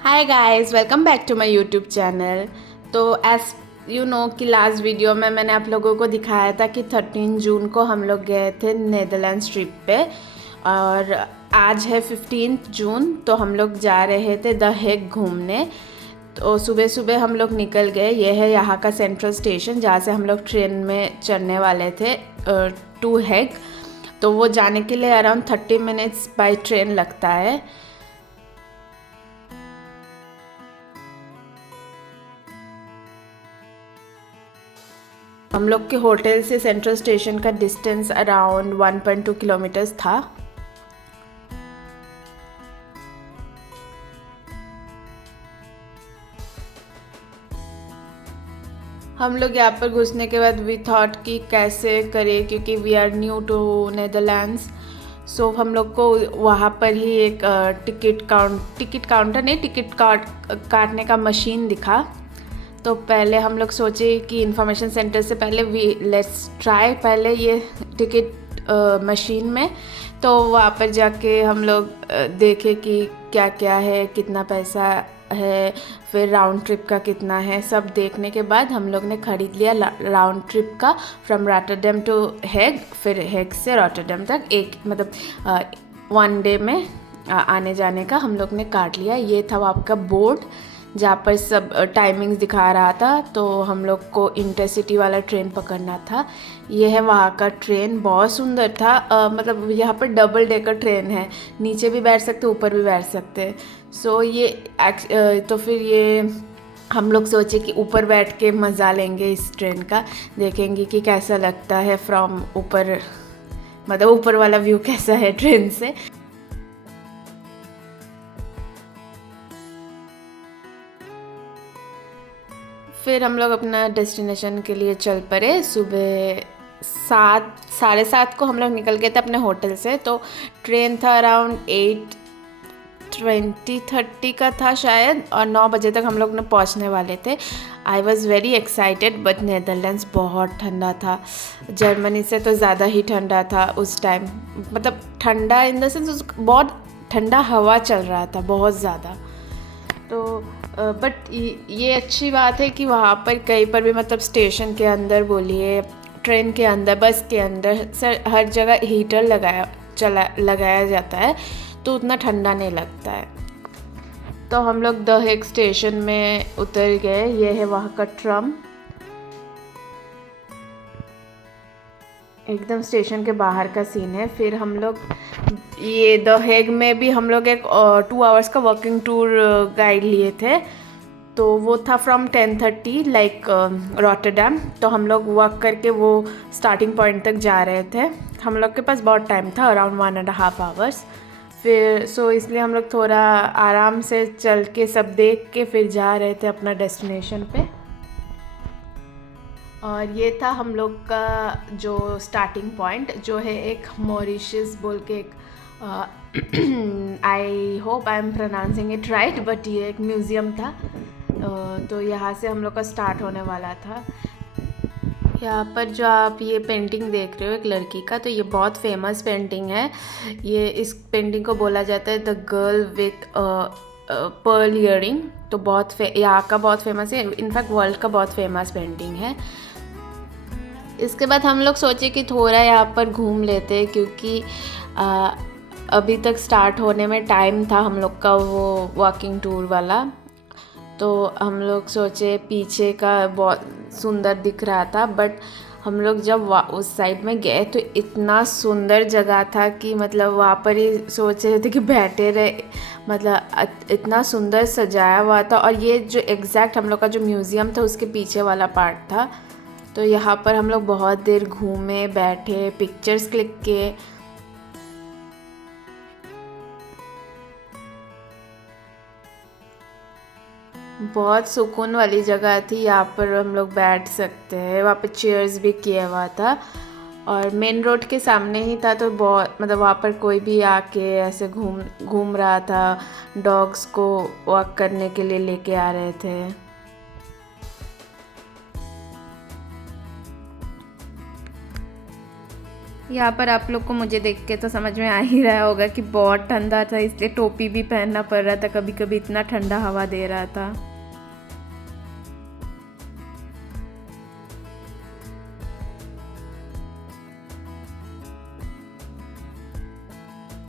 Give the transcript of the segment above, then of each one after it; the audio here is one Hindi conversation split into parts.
Hi guys, welcome back to my YouTube channel. तो एज यू नो कि लास्ट वीडियो में मैंने आप लोगों को दिखाया था कि 13 जून को हम लोग गए थे नेदरलैंड्स ट्रिप पे। और आज है 15 जून, तो हम लोग जा रहे थे द हेग घूमने। तो सुबह सुबह हम लोग निकल गए। ये है यहाँ का सेंट्रल स्टेशन जहाँ से हम लोग ट्रेन में चढ़ने वाले थे टू हेग। तो वो जाने के लिए अराउंड 30 मिनट्स बाय ट्रेन लगता है। हम लोग के होटल से सेंट्रल स्टेशन का डिस्टेंस अराउंड 1.2 किलोमीटर्स था। हम लोग यहाँ पर घुसने के बाद वी थॉट कि कैसे करें, क्योंकि we are new to Netherlands. So हम लोग को वहाँ पर ही एक टिकट काउंटर नहीं, टिकट काटने का मशीन दिखा। तो पहले हम लोग सोचे कि इंफॉर्मेशन सेंटर से पहले वी लेट्स ट्राई पहले ये टिकट मशीन में। तो वहाँ पर जाके हम लोग देखे कि क्या क्या है, कितना पैसा है, फिर राउंड ट्रिप का कितना है। सब देखने के बाद हम लोग ने ख़रीद लिया राउंड ट्रिप का फ्रॉम रॉटरडैम टू हेग, फिर हेग से रॉटरडैम तक एक मतलब 1 डे में आने जाने का हम लोग ने काट लिया। ये था वहाँ का बोर्ड जहाँ पर सब टाइमिंग्स दिखा रहा था। तो हम लोग को इंटरसिटी वाला ट्रेन पकड़ना था। ये है वहाँ का ट्रेन, बहुत सुंदर था। मतलब यहाँ पर डबल डेकर ट्रेन है, नीचे भी बैठ सकते, ऊपर भी बैठ सकते। सो ये तो फिर ये हम लोग सोचे कि ऊपर बैठ के मज़ा लेंगे इस ट्रेन का, देखेंगे कि कैसा लगता है फ्रॉम ऊपर, मतलब ऊपर वाला व्यू कैसा है ट्रेन से। फिर हम लोग अपना डेस्टिनेशन के लिए चल पड़े। सुबह 7, 7:30 को हम लोग निकल गए थे अपने होटल से। तो ट्रेन था अराउंड 8:20-30 का था शायद, और 9 बजे तक हम लोग ने पहुंचने वाले थे। I was very excited, but Netherlands बहुत ठंडा था। जर्मनी से तो ज़्यादा ही ठंडा था उस टाइम, मतलब ठंडा इन द सेंस बहुत ठंडा हवा चल रहा था, बहुत ज़्यादा। तो बट ये अच्छी बात है कि वहाँ पर कहीं पर भी, मतलब स्टेशन के अंदर बोलिए, ट्रेन के अंदर, बस के अंदर, सर हर जगह हीटर लगाया जाता है, तो उतना ठंडा नहीं लगता है। तो हम लोग द हेग स्टेशन में उतर गए। ये है वहाँ का ट्रम, एकदम स्टेशन के बाहर का सीन है। फिर हम लोग ये द हेग में भी हम लोग एक 2 आवर्स का वर्किंग टूर गाइड लिए थे। तो वो था फ्रॉम 10:30 लाइक रॉटरडैम। तो हम लोग वॉक करके वो स्टार्टिंग पॉइंट तक जा रहे थे। हम लोग के पास बहुत टाइम था, अराउंड 1.5 आवर्स। फिर इसलिए हम लोग थोड़ा आराम से चल के सब देख के फिर जा रहे थे अपना डेस्टिनेशन पे। और ये था हम लोग का जो स्टार्टिंग पॉइंट, जो है एक मॉरिशस बोल के एक I hope I am pronouncing it right, but ये एक म्यूज़ियम था। तो यहाँ से हम लोग का स्टार्ट होने वाला था। यहाँ पर जो आप ये पेंटिंग देख रहे हो एक लड़की का, तो ये बहुत फेमस पेंटिंग है। ये इस पेंटिंग को बोला जाता है the girl with pearl earring. तो यहाँ का बहुत फेमस है, इनफैक्ट वर्ल्ड का बहुत फेमस पेंटिंग है। इसके बाद हम लोग सोचे कि थोड़ा यहाँ पर घूम लेते हैं, क्योंकि अभी तक स्टार्ट होने में टाइम था हम लोग का वो वॉकिंग टूर वाला। तो हम लोग सोचे, पीछे का बहुत सुंदर दिख रहा था, बट हम लोग जब उस साइड में गए तो इतना सुंदर जगह था कि मतलब वहाँ पर ही सोच रहे थे कि बैठे रहे, मतलब इतना सुंदर सजाया हुआ था। और ये जो एग्जैक्ट हम लोग का जो म्यूज़ियम था उसके पीछे वाला पार्ट था। तो यहाँ पर हम लोग बहुत देर घूमे, बैठे, पिक्चर्स क्लिक किए। बहुत सुकून वाली जगह थी, यहाँ पर हम लोग बैठ सकते हैं। वहाँ पे चेयर्स भी किया हुआ था, और मेन रोड के सामने ही था। तो बहुत मतलब वहाँ पर कोई भी आके ऐसे घूम रहा था, डॉग्स को वॉक करने के लिए लेके आ रहे थे। यहाँ पर आप लोग को मुझे देख के तो समझ में आ ही रहा होगा कि बहुत ठंडा था, इसलिए टोपी भी पहनना पड़ रहा था, कभी कभी इतना ठंडा हवा दे रहा था।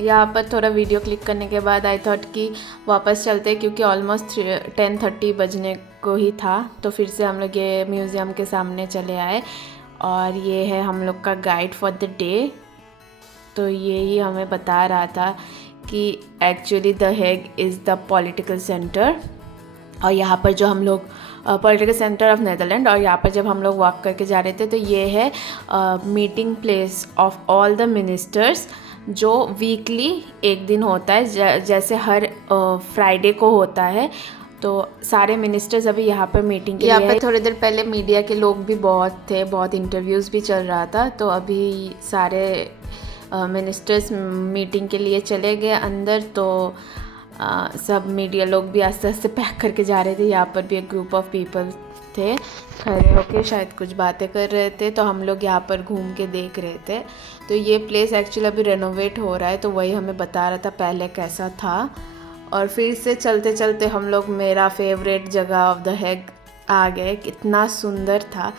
यहाँ पर थोड़ा वीडियो क्लिक करने के बाद आई थॉट कि वापस चलते, क्योंकि ऑलमोस्ट 10:30 बजने को ही था। तो फिर से हम लोग ये म्यूज़ियम के सामने चले आए और ये है हम लोग का गाइड फॉर द डे। तो ये ही हमें बता रहा था कि actually the Hague is the political centre, और यहाँ पर जो हम लोग पॉलिटिकल सेंटर ऑफ नेदरलैंड, और यहाँ पर जब हम लोग वॉक करके जा रहे थे तो ये है meeting place of all the ministers, जो वीकली एक दिन होता है, जैसे हर फ्राइडे को होता है। तो सारे मिनिस्टर्स अभी यहाँ पर मीटिंग के लिए यहाँ पर थोड़ी देर पहले मीडिया के लोग भी बहुत थे, बहुत इंटरव्यूज़ भी चल रहा था। तो अभी सारे मिनिस्टर्स मीटिंग के लिए चले गए अंदर। तो सब मीडिया लोग भी आस्ते आस्ते पैक करके जा रहे थे। यहाँ पर भी एक ग्रुप ऑफ पीपल थे खड़े होके, शायद कुछ बातें कर रहे थे। तो हम लोग यहाँ पर घूम के देख रहे थे। तो ये प्लेस एक्चुअली अभी रेनोवेट हो रहा है, तो वही हमें बता रहा था पहले कैसा था। और फिर से चलते चलते हम लोग मेरा फेवरेट जगह ऑफ द हेग आ गए। कितना सुंदर था।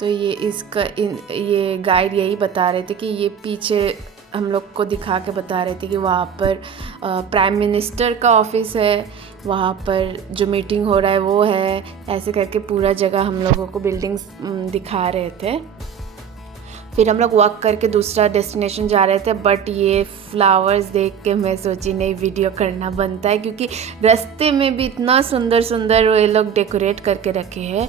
तो ये गाइड यही बता रहे थे कि ये पीछे हम लोग को दिखा के बता रहे थे कि वहाँ पर प्राइम मिनिस्टर का ऑफिस है, वहाँ पर जो मीटिंग हो रहा है वो है। ऐसे करके पूरा जगह हम लोगों को बिल्डिंग्स दिखा रहे थे। फिर हम लोग वॉक करके दूसरा डेस्टिनेशन जा रहे थे, बट ये फ्लावर्स देख के मैं सोची नहीं, वीडियो करना बनता है, क्योंकि रास्ते में भी इतना सुंदर सुंदर ये लोग डेकोरेट करके रखे हैं।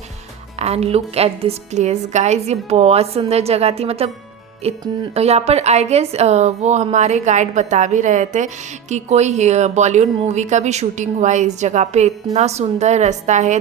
And look at this place guys, ये बहुत सुंदर जगह थी। मतलब यहाँ पर आई गेस वो हमारे गाइड बता भी रहे थे कि कोई बॉलीवुड मूवी का भी शूटिंग हुआ है इस जगह पे। इतना सुंदर रास्ता है,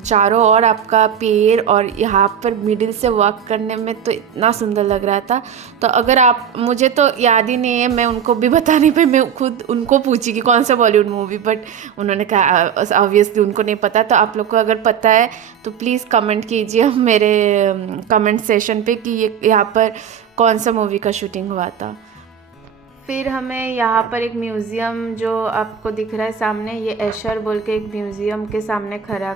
चारों ओर आपका पेड़, और यहाँ पर मिडिल से वॉक करने में तो इतना सुंदर लग रहा था। तो अगर आप, मुझे तो याद ही नहीं है, मैं उनको भी बताने पे मैं खुद उनको पूछी कि कौन सा बॉलीवुड मूवी, बट उन्होंने कहा ऑब्वियसली उनको नहीं पता। तो आप लोग को अगर पता है तो प्लीज़ कमेंट कीजिए मेरे कमेंट सेशन पे कि ये यहाँ पर कौन सा मूवी का शूटिंग हुआ था। फिर हमें यहाँ पर एक म्यूज़ियम जो आपको दिख रहा है सामने, ये एशर बोल के एक म्यूज़ियम के सामने खड़ा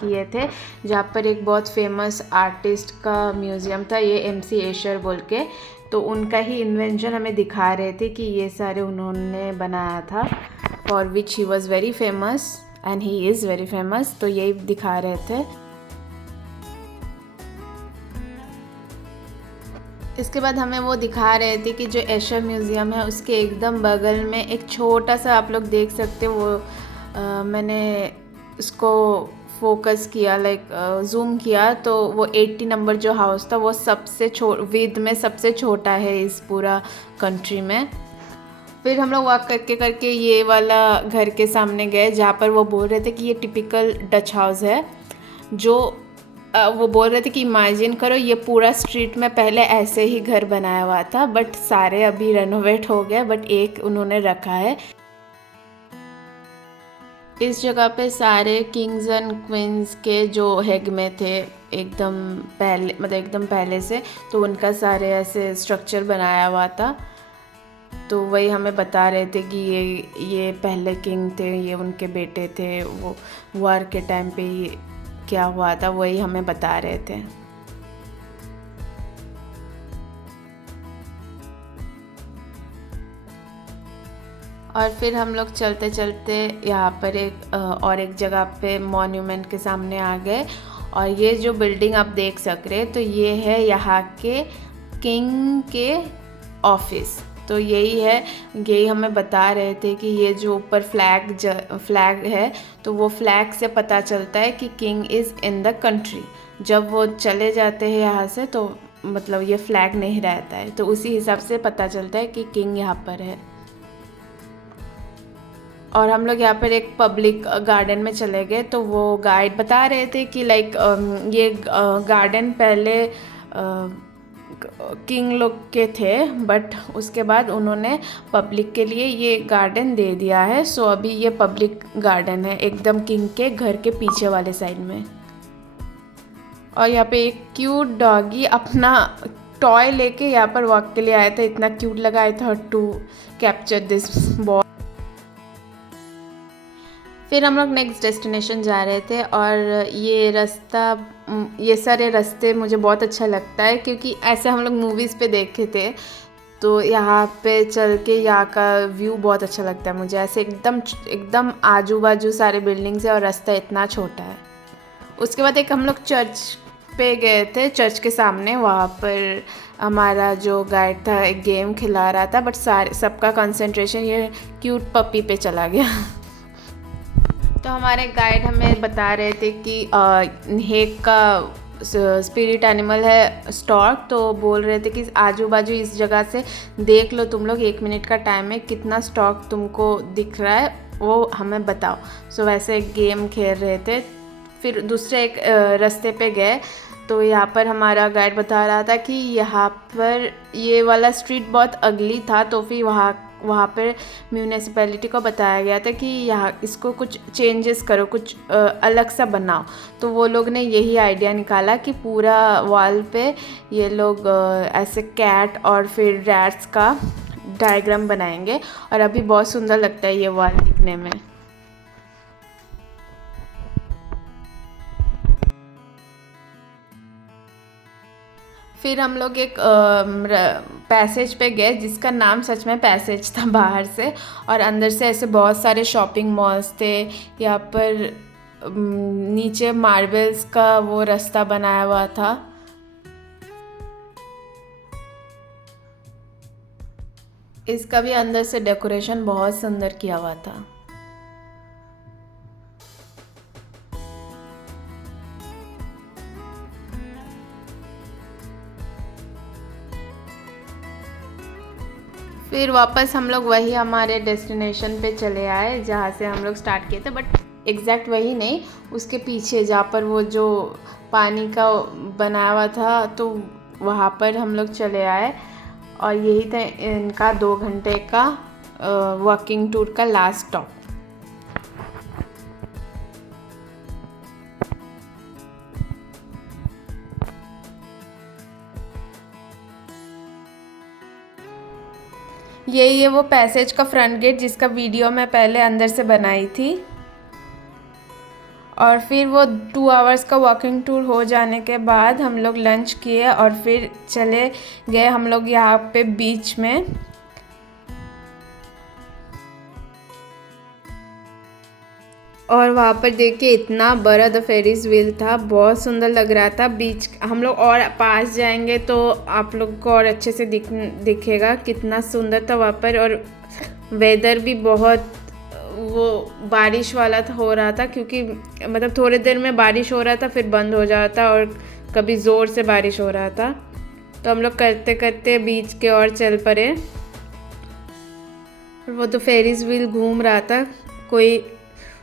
किए थे, जहाँ पर एक बहुत फेमस आर्टिस्ट का म्यूज़ियम था, ये MC एशर बोल के। तो उनका ही इन्वेंशन हमें दिखा रहे थे कि ये सारे उन्होंने बनाया था, for which he was very famous and he is very famous. तो यही दिखा रहे थे। इसके बाद हमें वो दिखा रहे थे कि जो एशर म्यूज़ियम है उसके एकदम बगल में एक छोटा सा, आप लोग देख सकते हो, वो मैंने उसको फोकस किया, लाइक जूम किया, तो वो 80 नंबर जो हाउस था वो सबसे विद में सबसे छोटा है इस पूरा कंट्री में। फिर हम लोग वॉक करके करके ये वाला घर के सामने गए, जहाँ पर वो बोल रहे थे कि ये टिपिकल डच हाउस है। जो वो बोल रहे थे कि इमेजिन करो ये पूरा स्ट्रीट में पहले ऐसे ही घर बनाया हुआ था, बट सारे अभी रेनोवेट हो गए, बट एक उन्होंने रखा है। इस जगह पे सारे किंग्स एंड क्वींस के जो हेग में थे एकदम पहले, मतलब एकदम पहले से, तो उनका सारे ऐसे स्ट्रक्चर बनाया हुआ था। तो वही हमें बता रहे थे कि ये पहले किंग थे, ये उनके बेटे थे, वो वार के टाइम पे ये क्या हुआ था वही हमें बता रहे थे। और फिर हम लोग चलते चलते यहाँ पर एक जगह पे मॉन्यूमेंट के सामने आ गए, और ये जो बिल्डिंग आप देख सक रहे तो ये है यहाँ के किंग के ऑफिस। तो यही हमें बता रहे थे कि ये जो ऊपर फ्लैग है, तो वो फ्लैग से पता चलता है कि king is in the country. जब वो चले जाते हैं यहाँ से तो मतलब ये फ्लैग नहीं रहता है, तो उसी हिसाब से पता चलता है कि किंग यहाँ पर है। और हम लोग यहाँ पर एक पब्लिक गार्डन में चले गए, तो वो गाइड बता रहे थे कि लाइक ये गार्डन पहले किंग लोग के थे, बट उसके बाद उन्होंने पब्लिक के लिए ये गार्डन दे दिया है। सो अभी ये पब्लिक गार्डन है एकदम किंग के घर के पीछे वाले साइड में। और यहाँ पे एक क्यूट डॉगी अपना टॉय लेके यहाँ पर वॉक के लिए आए थे। इतना क्यूट लगा, I thought to capture this boy. फिर हम लोग नेक्स्ट डेस्टिनेशन जा रहे थे और ये सारे रास्ते मुझे बहुत अच्छा लगता है क्योंकि ऐसे हम लोग मूवीज़ पे देखे थे। तो यहाँ पे चल के यहाँ का व्यू बहुत अच्छा लगता है मुझे। ऐसे एकदम आजू बाजू सारे बिल्डिंग्स है और रास्ता इतना छोटा है। उसके बाद एक हम लोग चर्च पे गए थे, चर्च के सामने। वहाँ पर हमारा जो गाइड था एक गेम खिला रहा था, बट सबका कंसंट्रेशन ये क्यूट पपी पे चला गया। तो हमारे गाइड हमें बता रहे थे कि हेक का स्पिरिट एनिमल है स्टॉर्क। तो बोल रहे थे कि आजू बाजू इस जगह से देख लो तुम लोग, 1 मिनट का टाइम है, कितना स्टॉर्क तुमको दिख रहा है वो हमें बताओ। सो वैसे एक गेम खेल रहे थे। फिर दूसरे एक रास्ते पे गए तो यहाँ पर हमारा गाइड बता रहा था कि यहाँ पर ये वाला स्ट्रीट बहुत अगली था। तो फिर वहाँ पर म्यूनिसिपैलिटी को बताया गया था कि यहाँ इसको कुछ चेंजेस करो, कुछ अलग सा बनाओ। तो वो लोग ने यही आइडिया निकाला कि पूरा वॉल पे ये लोग ऐसे कैट और फिर रैट्स का डायग्राम बनाएंगे और अभी बहुत सुंदर लगता है ये वॉल दिखने में। फिर हम लोग एक पैसेज पे गए जिसका नाम सच में पैसेज था बाहर से, और अंदर से ऐसे बहुत सारे शॉपिंग मॉल्स थे। यहाँ पर नीचे मार्बल्स का वो रास्ता बनाया हुआ था। इसका भी अंदर से डेकोरेशन बहुत सुंदर किया हुआ था। फिर वापस हम लोग वही हमारे डेस्टिनेशन पे चले आए जहाँ से हम लोग स्टार्ट किए थे, बट एग्जैक्ट वही नहीं, उसके पीछे जहाँ पर वो जो पानी का बनाया हुआ था तो वहाँ पर हम लोग चले आए। और यही था इनका 2 घंटे का वॉकिंग टूर का लास्ट स्टॉप। यही है वो पैसेज का फ्रंट गेट जिसका वीडियो मैं पहले अंदर से बनाई थी। और फिर वो 2 आवर्स का वॉकिंग टूर हो जाने के बाद हम लोग लंच किए और फिर चले गए हम लोग यहाँ पे बीच में। और वहाँ पर देखिए इतना बड़ा द फेरिस व्हील था, बहुत सुंदर लग रहा था। बीच हम लोग और पास जाएंगे तो आप लोग को और अच्छे से दिखेगा कितना सुंदर था वहाँ पर। और वेदर भी बहुत वो बारिश वाला हो रहा था, क्योंकि मतलब थोड़ी देर में बारिश हो रहा था फिर बंद हो जाता और कभी ज़ोर से बारिश हो रहा था। तो हम लोग करते करते बीच के ओर चल पड़े। वो तो फेरिस व्हील घूम रहा था, कोई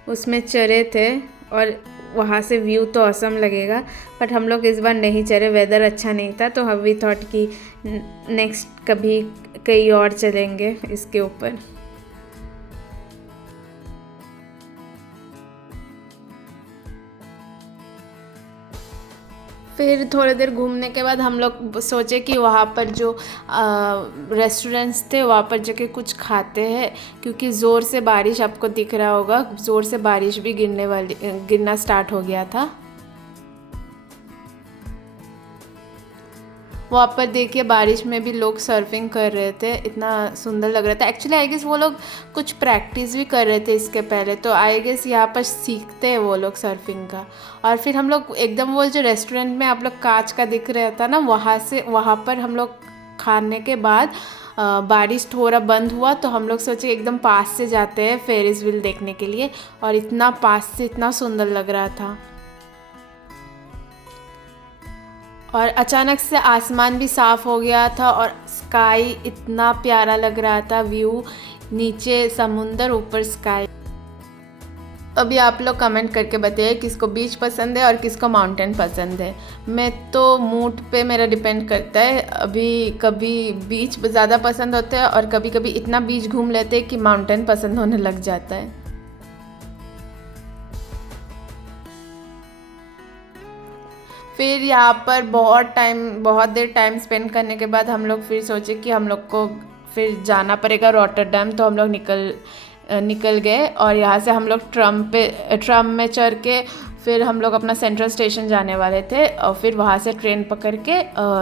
उसमें चढ़े थे और वहाँ से व्यू तो ऑसम लगेगा, बट हम लोग इस बार नहीं चढ़े, वेदर अच्छा नहीं था। तो हम भी थॉट कि नेक्स्ट कभी कहीं और चलेंगे इसके ऊपर। फिर थोड़ी देर घूमने के बाद हम लोग सोचे कि वहाँ पर जो रेस्टोरेंट्स थे वहाँ पर जाके कुछ खाते हैं, क्योंकि ज़ोर से बारिश, आपको दिख रहा होगा ज़ोर से बारिश भी गिरना स्टार्ट हो गया था। वहाँ पर देखिए बारिश में भी लोग सर्फिंग कर रहे थे, इतना सुंदर लग रहा था। एक्चुअली आई गेस वो लोग कुछ प्रैक्टिस भी कर रहे थे इसके पहले, तो आई गेस यहाँ पर सीखते हैं वो लोग सर्फिंग का। और फिर हम लोग एकदम वो जो रेस्टोरेंट में आप लोग कांच का दिख रहा था ना, वहाँ पर हम लोग खाने के बाद बारिश थोड़ा बंद हुआ तो हम लोग सोचे एकदम पास से जाते हैं फेरिस व्हील देखने के लिए। और इतना पास से इतना सुंदर लग रहा था। और अचानक से आसमान भी साफ़ हो गया था और स्काई इतना प्यारा लग रहा था, व्यू नीचे समुंदर ऊपर स्काई। अभी आप लोग कमेंट करके बताइए किसको बीच पसंद है और किसको माउंटेन पसंद है। मैं तो मूड पे मेरा डिपेंड करता है, अभी कभी बीच ज़्यादा पसंद होता है और कभी कभी इतना बीच घूम लेते हैं कि माउंटेन पसंद होने लग जाता है। फिर यहाँ पर बहुत देर टाइम स्पेंड करने के बाद हम लोग फिर सोचे कि हम लोग को फिर जाना पड़ेगा रॉटरडैम। तो हम लोग निकल गए और यहाँ से हम लोग ट्रम में चढ़ के फिर हम लोग अपना सेंट्रल स्टेशन जाने वाले थे और फिर वहाँ से ट्रेन पकड़ के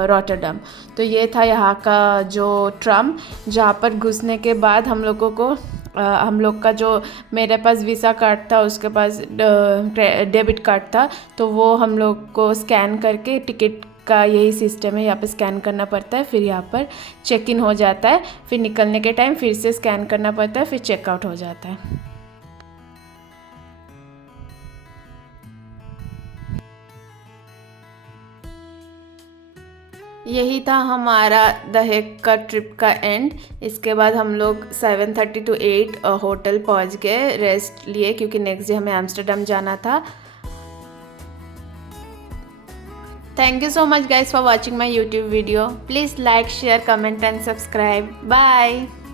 रॉटरडैम। तो ये था यहाँ का जो ट्रम, जहाँ पर घुसने के बाद हम लोग का जो, मेरे पास वीज़ा कार्ड था, उसके पास डेबिट कार्ड था, तो वो हम लोग को स्कैन करके, टिकट का यही सिस्टम है, यहाँ पे स्कैन करना पड़ता है, फिर यहाँ पर चेक इन हो जाता है, फिर निकलने के टाइम फिर से स्कैन करना पड़ता है, फिर चेकआउट हो जाता है। यही था हमारा द हेग का ट्रिप का एंड। इसके बाद हम लोग 7:30 to 8 होटल पहुंच गए रेस्ट लिए, क्योंकि नेक्स्ट डे हमें एम्स्टर्डम जाना था। Thank you so much guys for watching my YouTube video. Please like, share, comment and subscribe. Bye.